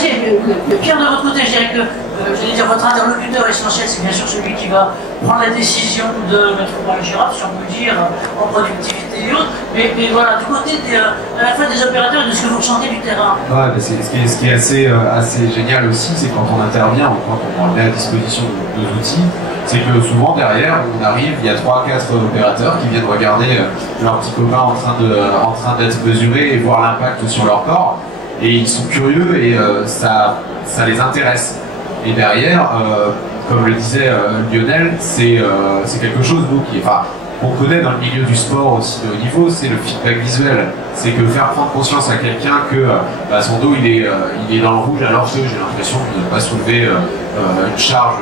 merci. Pierre, de votre côté, je dirais que j'allais dire, votre interlocuteur essentiel, c'est bien sûr celui qui va prendre la décision de mettre au point le girafe, si on peut dire, en productivité et autres. Mais voilà, du côté à la fois des opérateurs et de ce que vous ressentez du terrain. Ouais, ce qui est assez génial aussi, c'est quand on intervient ou quand on met à disposition nos outils, c'est que souvent derrière, on arrive, il y a 3-4 opérateurs qui viennent regarder leur petit copain en train d'être mesuré et voir l'impact sur leur corps. Et ils sont curieux et ça les intéresse. Et derrière, comme le disait Lionel, c'est quelque chose qu'on connaît dans le milieu du sport aussi de haut niveau, c'est le feedback visuel. C'est que faire prendre conscience à quelqu'un que son dos il est dans le rouge alors que j'ai l'impression de ne pas soulever une charge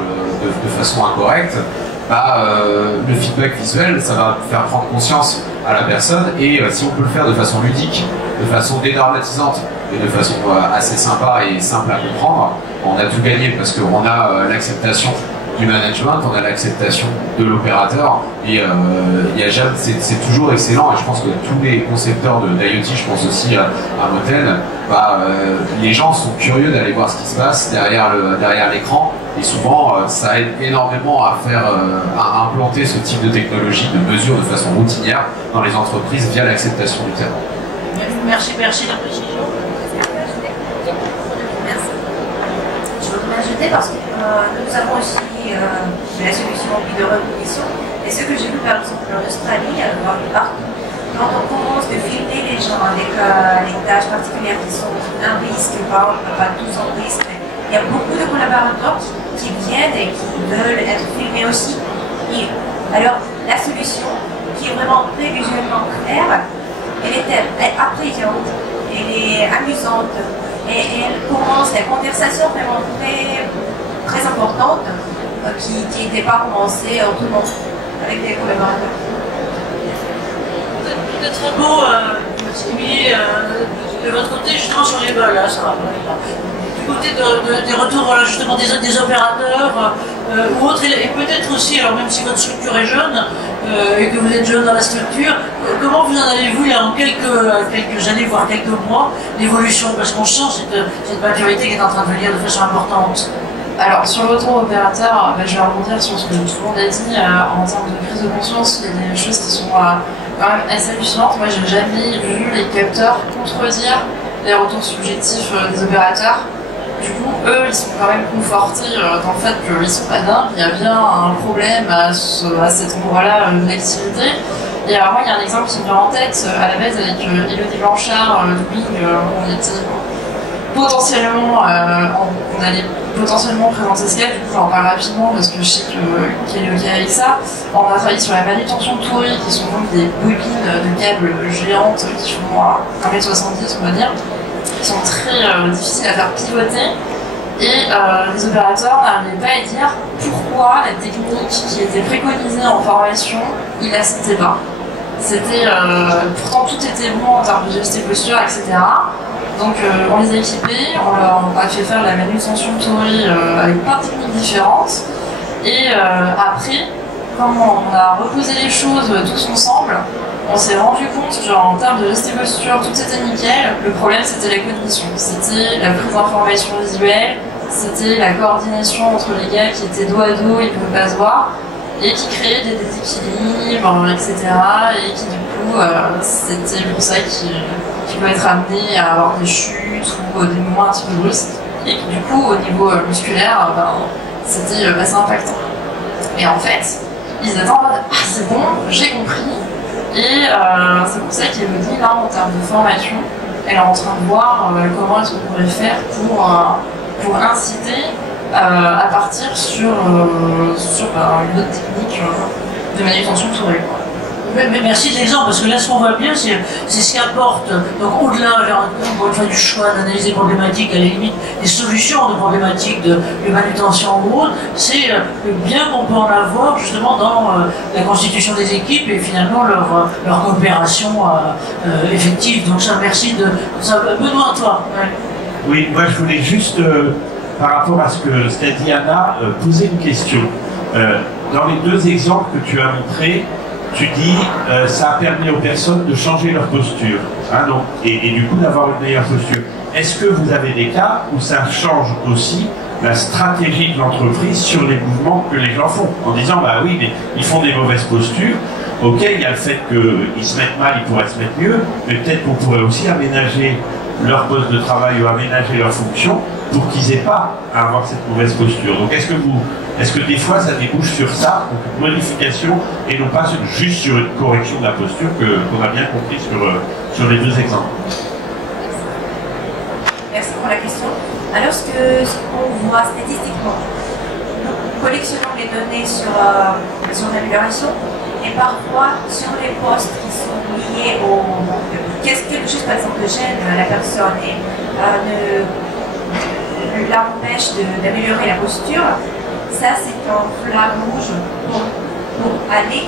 de façon incorrecte. Le feedback visuel, ça va faire prendre conscience à la personne et si on peut le faire de façon ludique, de façon dédramatisante et de façon assez sympa et simple à comprendre, on a tout gagné parce qu'on a l'acceptation du management, on a l'acceptation de l'opérateur et c'est toujours excellent et je pense que tous les concepteurs d'IoT, je pense aussi à Moten, les gens sont curieux d'aller voir ce qui se passe derrière l'écran et souvent ça aide énormément à implanter ce type de technologie de mesure de façon routinière dans les entreprises via l'acceptation du terrain. Merci de la précision. Je voudrais ajouter parce que nous avons aussi la solution de reconnaissance. Et ce que j'ai vu par exemple en Australie, partout, quand on commence de filmer les gens avec les tâches particulières qui sont un risque, pas tous en risque, il y a beaucoup de collaborateurs qui viennent et qui veulent être filmés aussi. Et alors, la solution qui est vraiment très visuellement claire, elle est attrayante, elle est amusante, et elle commence la conversation vraiment très importante qui n'était pas commencée autrement avec des collaborateurs. C'est très beau, de votre côté, justement sur les vols, du côté des retours justement des opérateurs ou autres, et peut-être aussi, alors même si votre structure est jeune et que vous êtes jeune dans la structure, comment vous en avez vu là, en quelques années, voire quelques mois, l'évolution? Parce qu'on sent cette maturité qui est en train de venir de façon importante. Alors, sur le retour opérateur, je vais rebondir sur ce que tout le monde a dit en termes de prise de conscience. Il y a des choses qui sont quand même assez hallucinantes. Moi, j'ai jamais vu les capteurs contredire les retours subjectifs des opérateurs. Du coup, eux, ils sont quand même confortés dans le fait qu'ils sont pas dingues. Il y a bien un problème à cet endroit-là de l'activité. Et alors, moi, il y a un exemple qui me vient en tête. À la base, avec Élodie Blanchard, Bing, on était potentiellement, on allait potentiellement présenter ce cas, du coup j'en parle rapidement parce que je sais qu'elle est OK avec ça. On a travaillé sur la manutention de touris qui sont donc des bobines de câbles géantes qui font 1m70 on va dire, qui sont très difficiles à faire pivoter et les opérateurs n'arrivaient pas à dire pourquoi la technique qui était préconisée en formation, ils la sentaient pas. C'était, pourtant tout était bon en termes de gestion posture, etc. Donc on les a équipés, on leur a fait faire la manutention de touris avec plein de techniques différentes. Et après, quand on a reposé les choses tous ensemble, on s'est rendu compte qu'en termes de gestion posture, tout était nickel. Le problème, c'était la cognition. C'était la prise d'informations visuelle, c'était la coordination entre les gars qui étaient dos à dos, ils ne pouvaient pas se voir, et qui créaient des déséquilibres, etc. Et qui, du coup, c'était pour ça qu'ils pouvaient être amenés à avoir des chutes ou des mouvements un petit peu brusques. Et qui, du coup, au niveau musculaire, c'était assez impactant. Et en fait, ils étaient en mode « Ah, c'est bon, j'ai compris ». Et c'est pour ça qu'Elodie, là, en termes de formation, elle est en train de voir comment est-ce qu'on pourrait faire pour inciter à partir sur une autre technique de manutention de touris. Mais merci de l'exemple, parce que là, ce qu'on voit bien, c'est ce qui apporte, donc au-delà, encore une fois, du choix d'analyse des problématiques, à la limite, des solutions de problématiques de manutention ou autre, c'est le bien qu'on peut en avoir, justement, dans la constitution des équipes et finalement leur coopération effective. Donc ça, merci de ça. Benoît, toi. Ouais. Oui, moi, je voulais juste, par rapport à ce qu'a dit Anna, poser une question. Dans les deux exemples que tu as montrés, tu dis ça a permis aux personnes de changer leur posture, hein, donc, et du coup d'avoir une meilleure posture. Est-ce que vous avez des cas où ça change aussi la stratégie de l'entreprise sur les mouvements que les gens font, en disant bah oui, mais ils font des mauvaises postures, ok, il y a le fait qu'ils se mettent mal, ils pourraient se mettre mieux, mais peut-être qu'on pourrait aussi aménager leur poste de travail ou aménager leur fonction pour qu'ils n'aient pas à avoir cette mauvaise posture. Donc est-ce que des fois ça débouche sur ça, donc une modification, et non pas juste sur une correction de la posture qu'on a bien compris sur les deux exemples? Merci pour la question. Alors ce qu'on voit statistiquement, nous collectionnons les données sur l'amélioration, et parfois sur les postes qui sont liés au... quelque chose par exemple gêne la personne et l'empêche d'améliorer la posture, ça c'est un flamme rouge pour aller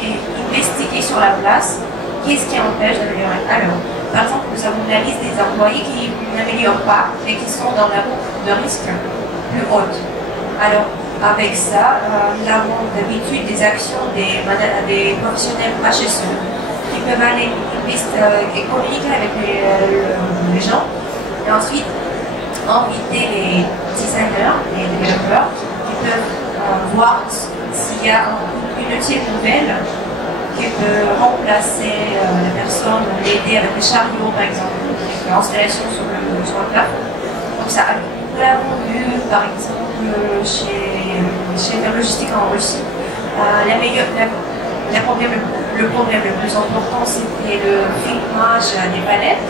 investiguer sur la place qu'est-ce qui empêche d'améliorer. Alors, par exemple, nous avons la liste des employés qui n'améliorent pas et qui sont dans la boucle de risque plus haute. Alors, avec ça, nous avons d'habitude des actions des professionnels HSE qui peuvent aller et communiquer avec les gens et ensuite inviter les designers, les développeurs qui peuvent voir s'il y a une utile nouvelle qui peut remplacer la personne, l'aider avec les chariots par exemple, l'installation sur le plafond. Donc ça, nous l'avons vu par exemple chez la logistique en Russie. Le problème le plus important c'était le filmage des palettes.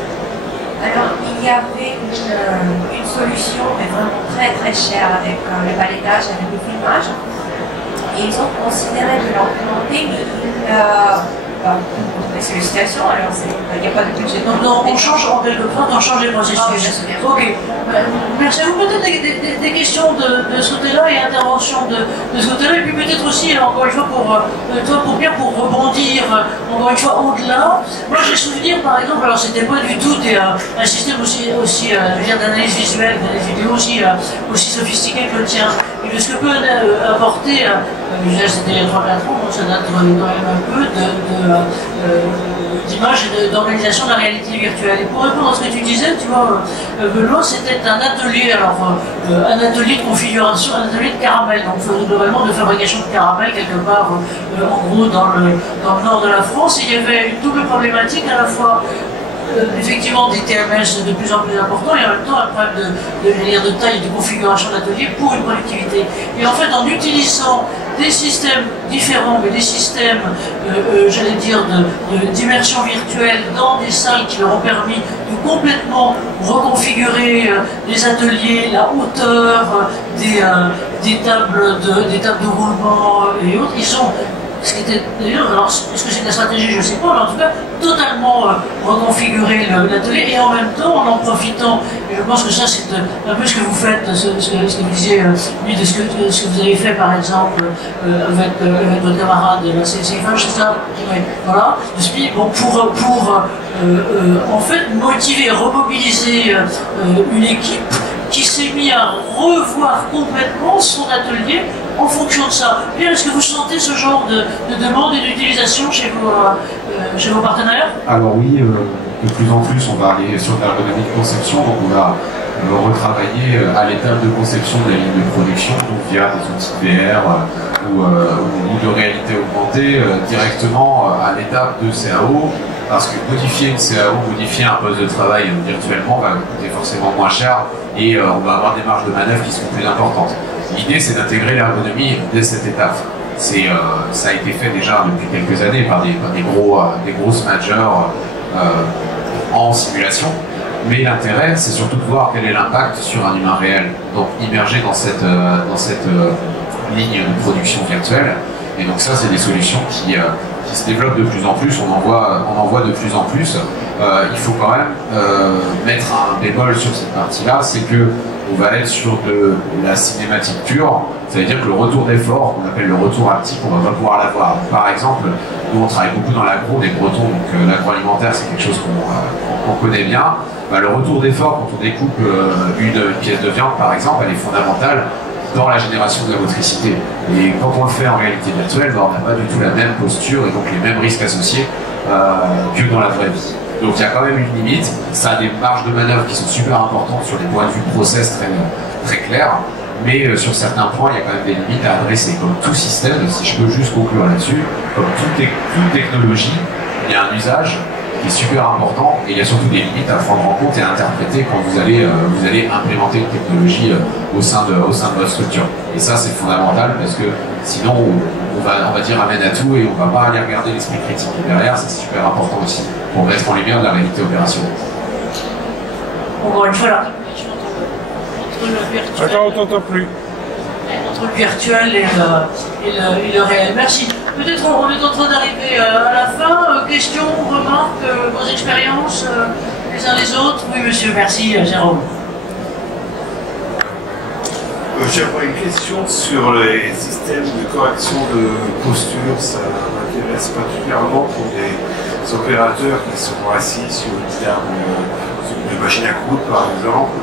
Alors il y avait une solution mais vraiment très très chère avec le palettage, avec le filmage. Et ils ont considéré de l'implémenter, mais les sollicitations, alors il n'y a pas de budget. Donc on change en quelque sorte, on change les processus. Ok. Merci à vous. Peut-être des questions de ce côté-là et interventions de ce côté-là, et puis peut-être aussi, encore une fois, pour rebondir, encore une fois, au-delà. Moi j'ai souvenir, par exemple, alors c'était pas du tout un système aussi d'analyse visuelle, d'analyse vidéo aussi sophistiqué que le tien. Et de ce que peut apporter, c'était il y a 3-4 ans, donc ça date quand même un peu d'image et d'organisation de la réalité virtuelle. Et pour répondre à ce que tu disais, tu vois, Benoît, c'était un atelier, un atelier de configuration, un atelier de caramel, donc globalement de fabrication de caramel quelque part, en gros dans le nord de la France. Et il y avait une double problématique, à la fois effectivement des TMS de plus en plus importants et en même temps un problème de taille et de configuration d'atelier pour une productivité. Et en fait, en utilisant des systèmes différents, mais des systèmes, j'allais dire, d'immersion virtuelle dans des salles qui leur ont permis de complètement reconfigurer les ateliers, la hauteur des tables de roulement et autres, ils sont, ce qui était d'ailleurs, alors est-ce que c'est de la stratégie, je ne sais pas, mais en tout cas totalement reconfigurer l'atelier et en même temps en profitant, et je pense que ça c'est un peu ce que vous faites, ce que vous disiez, lui, de ce que vous avez fait par exemple avec votre camarade, c'est ça, ouais, voilà, bon, pour en fait motiver, remobiliser une équipe qui s'est mis à revoir complètement son atelier en fonction de ça. Pierre, est-ce que vous sentez ce genre de demande et d'utilisation chez vos partenaires? Alors oui, de plus en plus on va aller sur de l'ergonomie de conception, donc on va retravailler à l'étape de conception des lignes de production, donc via des outils VR ou de réalité augmentée, directement à l'étape de CAO, parce que modifier une CAO, modifier un poste de travail virtuellement va coûter forcément moins cher et on va avoir des marges de manœuvre qui seront plus importantes. L'idée c'est d'intégrer l'ergonomie dès cette étape. Ça a été fait déjà depuis quelques années par des grosses majors en simulation, mais l'intérêt c'est surtout de voir quel est l'impact sur un humain réel, donc immergé dans cette ligne de production virtuelle. Et donc ça c'est des solutions qui se développent de plus en plus, on en voit de plus en plus. Il faut quand même mettre un bémol sur cette partie-là, c'est que on va être sur de la cinématique pure, c'est-à-dire que le retour d'effort, qu'on appelle le retour haptique, on va pas pouvoir l'avoir. Par exemple, nous on travaille beaucoup dans l'agro, on est breton, donc l'agroalimentaire c'est quelque chose qu'on connaît bien. Le retour d'effort quand on découpe une pièce de viande par exemple, elle est fondamentale. dans la génération de la motricité. Et quand on le fait en réalité virtuelle, on n'a pas du tout la même posture et donc les mêmes risques associés que dans la vraie vie. Donc il y a quand même une limite, ça a des marges de manœuvre qui sont super importantes sur des points de vue process très clairs, mais sur certains points, il y a quand même des limites à adresser. Comme tout système, si je peux juste conclure là-dessus, comme toute technologie, il y a un usage qui est super important et il y a surtout des limites à prendre en compte et à interpréter quand vous allez implémenter une technologie au sein de votre structure. Et ça, c'est fondamental parce que sinon, on va dire amène à tout et on va pas aller regarder l'esprit critique. Et derrière, c'est super important aussi pour mettre en lumière de la réalité opérationnelle. Encore une fois, là, Attends, on t'entend plus. Entre le virtuel et le réel. Merci. Peut-être on est en train d'arriver à la fin. Questions, remarques, vos expériences les uns les autres? Oui, monsieur, merci, Jérôme. J'avais une question sur les systèmes de correction de posture. Ça m'intéresse particulièrement pour des opérateurs qui sont assis sur une table de machine à coudre, par exemple,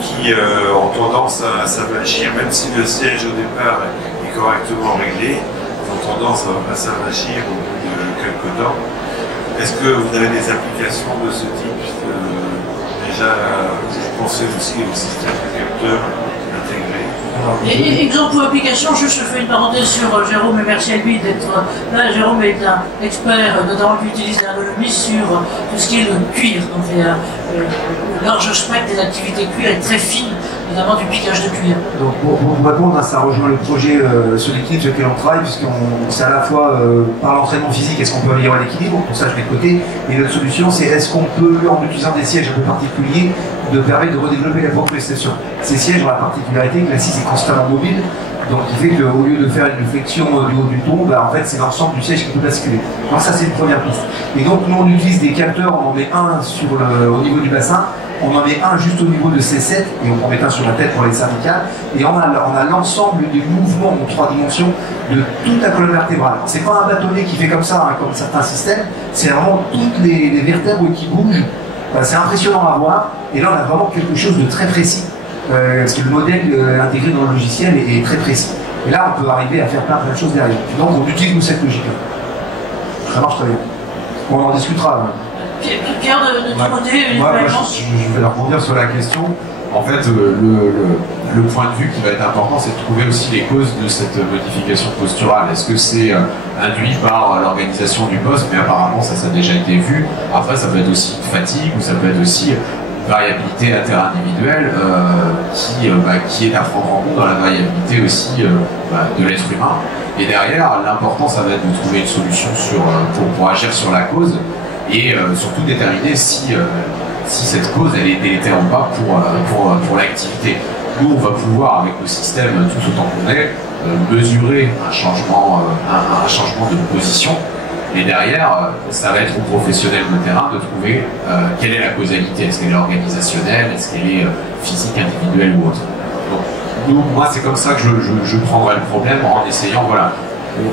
qui ont tendance à s'avachir, même si le siège au départ est correctement réglé, ils ont tendance à s'avachir au bout de quelques temps. Est-ce que vous avez des applications de ce type? Déjà, vous pensez aussi au système de capteurs intégré? Et exemple ou application, je fais une parenthèse sur Jérôme et merci à lui d'être là. Jérôme est un expert, notamment qui utilise l'ergonomie sur tout ce qui est le cuir. Donc le large spectre des activités cuir est très fine, notamment du piquage de cuir. Donc pour répondre, ça rejoint le projet sur l'équilibre sur lequel on travaille, puisqu'on c'est à la fois par l'entraînement physique, est-ce qu'on peut améliorer l'équilibre, pour ça je mets de côté, et l'autre solution c'est est-ce qu'on peut, en utilisant des sièges un peu particuliers, de permettre de redévelopper la proprioception. Ces sièges ont la particularité que l'assise est constamment mobile, donc qui fait qu'au lieu de faire une flexion du haut du ton, bah, en fait c'est l'ensemble du siège qui peut basculer. Donc ça c'est une première piste. Et donc nous on utilise des capteurs, on en met un sur au niveau du bassin, on en met un juste au niveau de C7 et on en met un sur la tête pour les cervicales, et on a l'ensemble des mouvements en 3 dimensions de toute la colonne vertébrale. C'est pas un bâtonnet qui fait comme ça, hein, comme certains systèmes, c'est vraiment toutes les vertèbres qui bougent. C'est impressionnant à voir, et là on a vraiment quelque chose de très précis, parce que le modèle intégré dans le logiciel est très précis. Et là on peut arriver à faire plein de choses derrière. Donc on utilise nous cette logique. Ça marche très bien. On en discutera. Pierre, de ton côté, une expérience? Je vais rebondir sur la question. En fait, le point de vue qui va être important, c'est de trouver aussi les causes de cette modification posturale. Est-ce que c'est induit par l'organisation du poste? Mais apparemment, ça a déjà été vu. Après, ça peut être aussi une fatigue, ou ça peut être aussi une variabilité interindividuelle qui est à prendre en compte dans la variabilité aussi de l'être humain. Et derrière, l'important, ça va être de trouver une solution pour agir sur la cause et surtout déterminer si cette cause elle est délétère ou pas pour l'activité. Nous, on va pouvoir, avec le système tout autant qu'on est, mesurer un changement de position. Et derrière, ça va être aux professionnels de terrain de trouver quelle est la causalité. Est-ce qu'elle est organisationnelle? Est-ce qu'elle est physique, individuelle ou autre? Donc, moi, c'est comme ça que je prendrai le problème en essayant, voilà.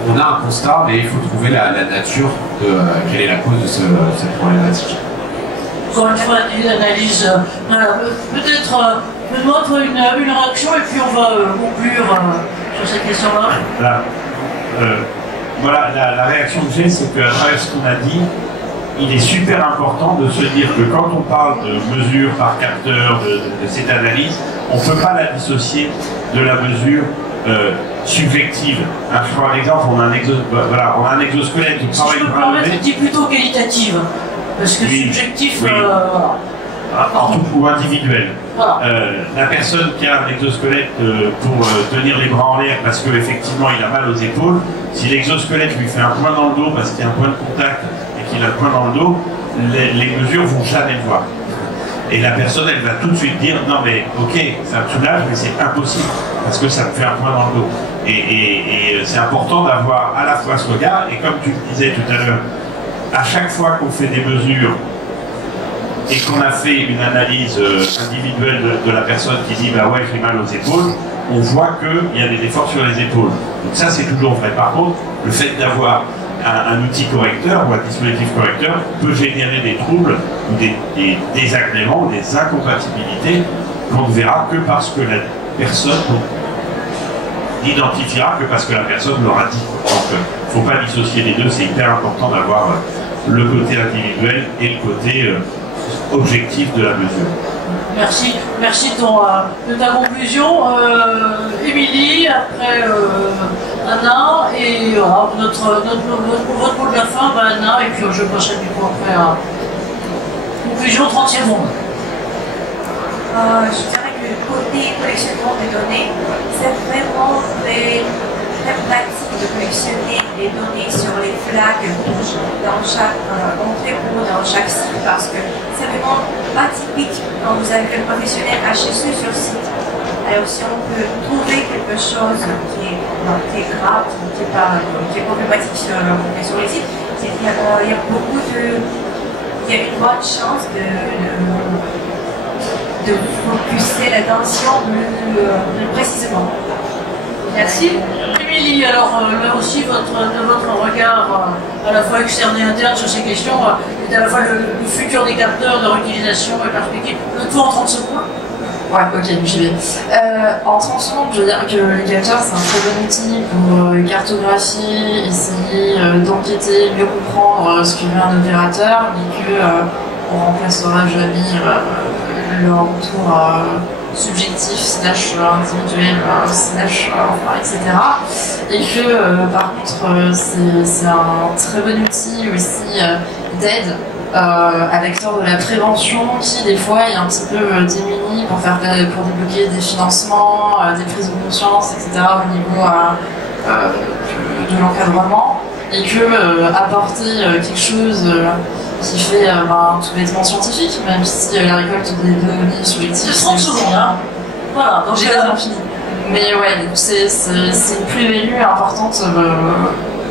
On a un constat, mais il faut trouver la nature de quelle est la cause de cette problématique. Encore une fois, une analyse. Peut-être, donne-moi une réaction et puis on va conclure sur cette question-là. Voilà, la réaction que j'ai, c'est qu'à travers ce qu'on a dit, il est super important de se dire que quand on parle de mesure par capteur, de cette analyse, on ne peut pas la dissocier de la mesure subjective. Je prends un exemple, on a un exosquelette qui travaille pour un bébé. C'est plutôt qualitative, parce que oui, subjectif, oui. Ou individuel. Voilà. La personne qui a un exosquelette pour tenir les bras en l'air parce qu'effectivement il a mal aux épaules, si l'exosquelette lui fait un point dans le dos parce qu'il y a un point de contact et qu'il a le point dans le dos, les mesures vont jamais le voir. Et la personne, elle va tout de suite dire non mais ok, ça me soulage, mais c'est impossible parce que ça me fait un point dans le dos. Et c'est important d'avoir à la fois ce regard, et comme tu le disais tout à l'heure, à chaque fois qu'on fait des mesures et qu'on a fait une analyse individuelle de la personne qui dit bah ouais j'ai mal aux épaules, on voit qu'il y a des efforts sur les épaules. Donc ça c'est toujours vrai. Par contre, le fait d'avoir un outil correcteur ou un dispositif correcteur peut générer des troubles ou des désagréments, des incompatibilités qu'on ne verra que parce que la personne n'identifiera que parce que la personne l'aura dit. Donc, il ne faut pas dissocier les deux, c'est hyper important d'avoir le côté individuel et le côté objectif de la mesure. Merci de ta conclusion. Émilie, après Anna, et voilà, votre mot de la fin, Anna, et puis je passerai du coup après à conclusion 30 secondes. Je dirais que le côté collectionnement des données, c'est vraiment très pratique de collectionner les données sur les flags rouges dans chaque entrée ou dans chaque site, parce que c'est vraiment atypique quand vous avez un professionnel HSE sur site. Alors si on peut trouver quelque chose qui est grave, qui est problématique sur les sites, il y a une bonne chance de focuser l'attention plus précisément. Merci. Émilie, alors là aussi, votre regard à la fois externe et interne sur ces questions est à la fois le futur des capteurs, leur utilisation et perspective. Le tout en 30 secondes. Ouais, ok, j'y vais. En 30 secondes, je veux dire que les capteurs, c'est un très bon outil pour cartographier, essayer d'enquêter, mieux comprendre ce que veut un opérateur, mais qu'on remplacera jamais leur retour subjectif, individuel, etc. Et que par contre, c'est un très bon outil aussi d'aide à l'acteur de la prévention qui des fois est un petit peu démuni pour débloquer des financements, des prises de conscience, etc. au niveau de l'encadrement, et que apporter quelque chose qui fait tout bêtement scientifique, même si la récolte des données subjectives c'est 30 secondes, hein. Voilà, donc j'ai quasiment fini. Mais ouais, c'est une plus-value importante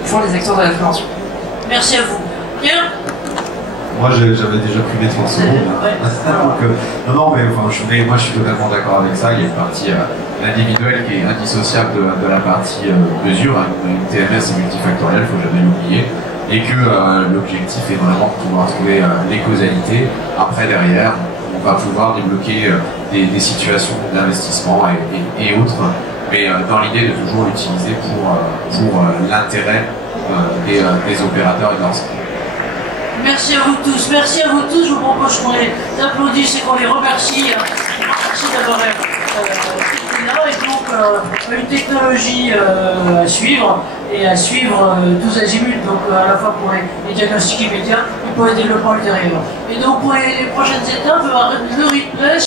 pour les acteurs de la prévention. Merci à vous. Pierre? Moi, j'avais déjà pris mes 30 secondes. Donc, non, mais enfin, moi, je suis totalement d'accord avec ça. Il y a une partie individuelle qui est indissociable de la partie mesure. Une TMS est multifactorielle, il ne faut jamais l'oublier. Et que l'objectif est vraiment de pouvoir trouver les causalités. Après, derrière, on va pouvoir débloquer des situations d'investissement et autres, mais dans l'idée de toujours l'utiliser pour l'intérêt des opérateurs et de leurs. Merci à vous tous, merci à vous tous. Je vous propose qu'on les applaudisse et qu'on les remercie. Merci d'avoir été là. Et donc, une technologie à suivre, et à suivre tous azimuts, donc à la fois pour les diagnostics immédiats et pour les développements ultérieurs. Et donc, pour les prochaines étapes, le replay.